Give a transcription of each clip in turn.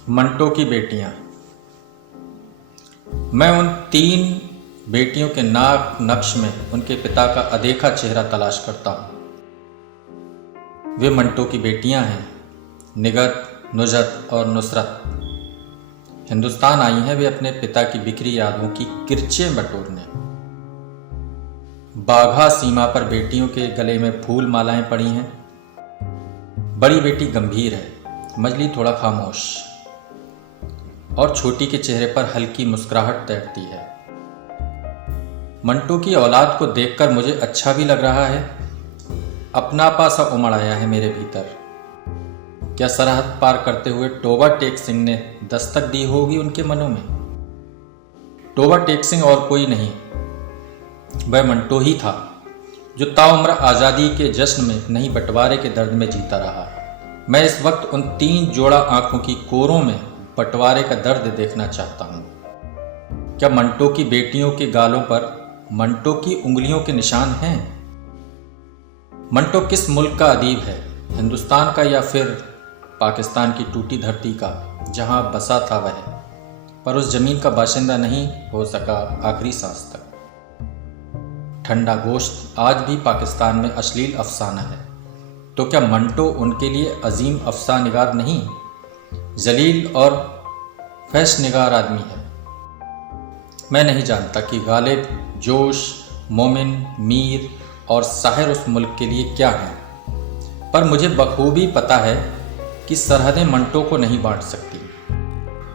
मंटो की बेटियां। मैं उन 3 बेटियों के नाक नक्श में उनके पिता का अदेखा चेहरा तलाश करता हूं। वे मंटो की बेटियां हैं, निगत, नुजत और नुसरत। हिंदुस्तान आई हैं वे अपने पिता की बिखरी यादों की किरचें बटोरने। बाघा सीमा पर बेटियों के गले में फूल मालाएं पड़ी हैं। बड़ी बेटी गंभीर है, मजली थोड़ा खामोश, और छोटी के चेहरे पर हल्की मुस्कुराहट तैरती है। मंटो की औलाद को देखकर मुझे अच्छा भी लग रहा है। अपनापा सा उमड़ आया है मेरे भीतर। क्या सरहद पार करते हुए टोबा टेक सिंह ने दस्तक दी होगी उनके मनों में? टोबा टेक सिंह और कोई नहीं, वह मंटो ही था जो ताउम्र आज़ादी के जश्न में नहीं बंटवारे के दर्द में जीता रहा। मैं इस वक्त उन 3 जोड़ा आंखों की कोरों में बंटवारे का दर्द देखना चाहता हूं। क्या मंटो की बेटियों के गालों पर मंटो की उंगलियों के निशान हैं? मंटो किस मुल्क का अदीब है, हिंदुस्तान का या फिर पाकिस्तान की टूटी धरती का जहां बसा था वह, पर उस जमीन का बाशिंदा नहीं हो सका आखिरी सांस तक। ठंडा गोश्त आज भी पाकिस्तान में अश्लील अफसाना है, तो क्या मंटो उनके लिए अजीम अफसानिगार नहीं, जलील और फैशनिगार आदमी है? मैं नहीं जानता कि गालिब, जोश, मोमिन, मीर और साहिर उस मुल्क के लिए क्या हैं, पर मुझे बखूबी पता है कि सरहदें मंटो को नहीं बांट सकती।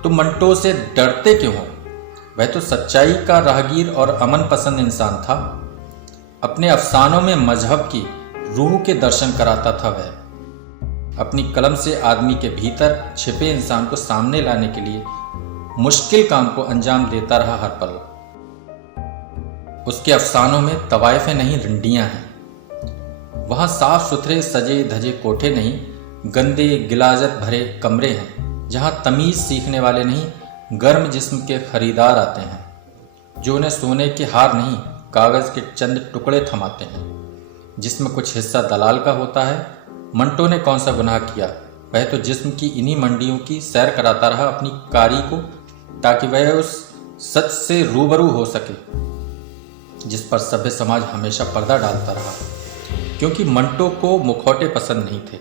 तुम मंटो से डरते क्यों हो? वह तो सच्चाई का राहगीर और अमन पसंद इंसान था। अपने अफसानों में मजहब की रूह के दर्शन कराता था वह। अपनी कलम से आदमी के भीतर छिपे इंसान को सामने लाने के लिए मुश्किल काम को अंजाम देता रहा हर पल। उसके अफसानों में तवाइफें नहीं, रंडियां हैं। वहां साफ सुथरे सजे धजे कोठे नहीं, गंदे गिलाजत भरे कमरे हैं, जहां तमीज सीखने वाले नहीं, गर्म जिस्म के खरीदार आते हैं, जो उन्हें सोने के हार नहीं, कागज के चंद टुकड़े थमाते हैं, जिसमें कुछ हिस्सा दलाल का होता है। मंटो ने कौन सा गुनाह किया? वह तो जिस्म की इन्हीं मंडियों की सैर कराता रहा अपनी कारी को, ताकि वह उस सच से रूबरू हो सके जिस पर सभ्य समाज हमेशा पर्दा डालता रहा, क्योंकि मंटो को मुखौटे पसंद नहीं थे।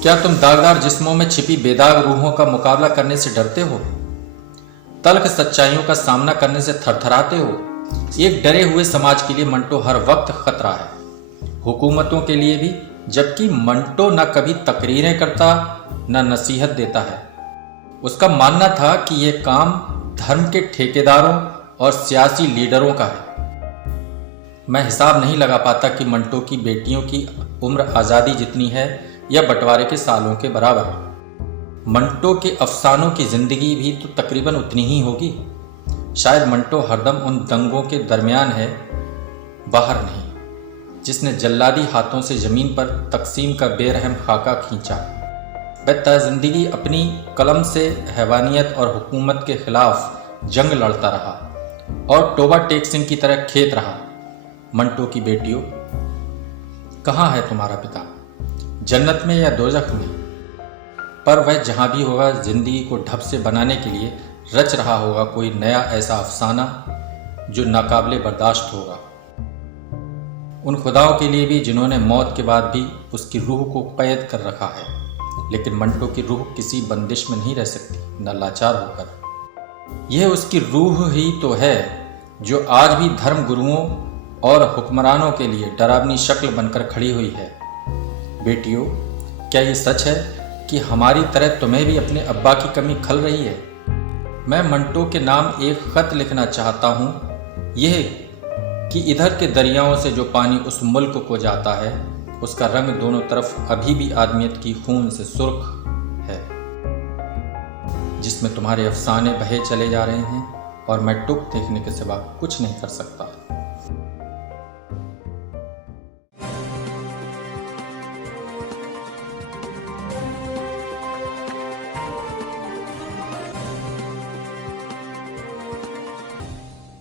क्या तुम दागदार जिस्मों में छिपी बेदाग रूहों का मुकाबला करने से डरते हो? तल्ख सच्चाइयों का सामना करने से थरथराते हो? एक डरे हुए समाज के लिए मंटो हर वक्त खतरा है, हुकूमतों के लिए भी, जबकि मंटो न कभी तकरीरें करता न नसीहत देता है। उसका मानना था कि यह काम धर्म के ठेकेदारों और सियासी लीडरों का है। मैं हिसाब नहीं लगा पाता कि मंटो की बेटियों की उम्र आज़ादी जितनी है या बंटवारे के सालों के बराबर। मंटो के अफसानों की जिंदगी भी तो तकरीबन उतनी ही होगी। शायद मंटो हरदम उन दंगों के दरमियान है, बाहर नहीं, जिसने जल्लादी हाथों से जमीन पर तकसीम का बेरहम खाका खींचा। वह ता जिंदगी अपनी कलम से हैवानियत और हुकूमत के खिलाफ जंग लड़ता रहा और टोबा टेक सिंह की तरह खेत रहा। मंटो की बेटियों, कहाँ है तुम्हारा पिता? जन्नत में या दोजख में? पर वह जहां भी होगा, जिंदगी को ढप से बनाने के लिए रच रहा होगा कोई नया ऐसा अफसाना जो नाकाबिले बर्दाश्त होगा। उन खुदाओं के लिए भी जिन्होंने मौत के बाद भी उसकी रूह को कैद कर रखा है। लेकिन मंटो की रूह किसी बंदिश में नहीं रह सकती, न लाचार होकर। यह उसकी रूह ही तो है जो आज भी धर्म गुरुओं और हुक्मरानों के लिए डरावनी शक्ल बनकर खड़ी हुई है। बेटियों, क्या ये सच है कि हमारी तरह तुम्हें भी अपने अब्बा की कमी खल रही है? मैं मंटो के नाम एक खत लिखना चाहता हूँ, यह कि इधर के दरियाओं से जो पानी उस मुल्क को जाता है, उसका रंग दोनों तरफ अभी भी आदमियत की खून से सुर्ख है, जिसमें तुम्हारे अफसाने बहे चले जा रहे हैं और मैं टुक देखने के सिवा कुछ नहीं कर सकता।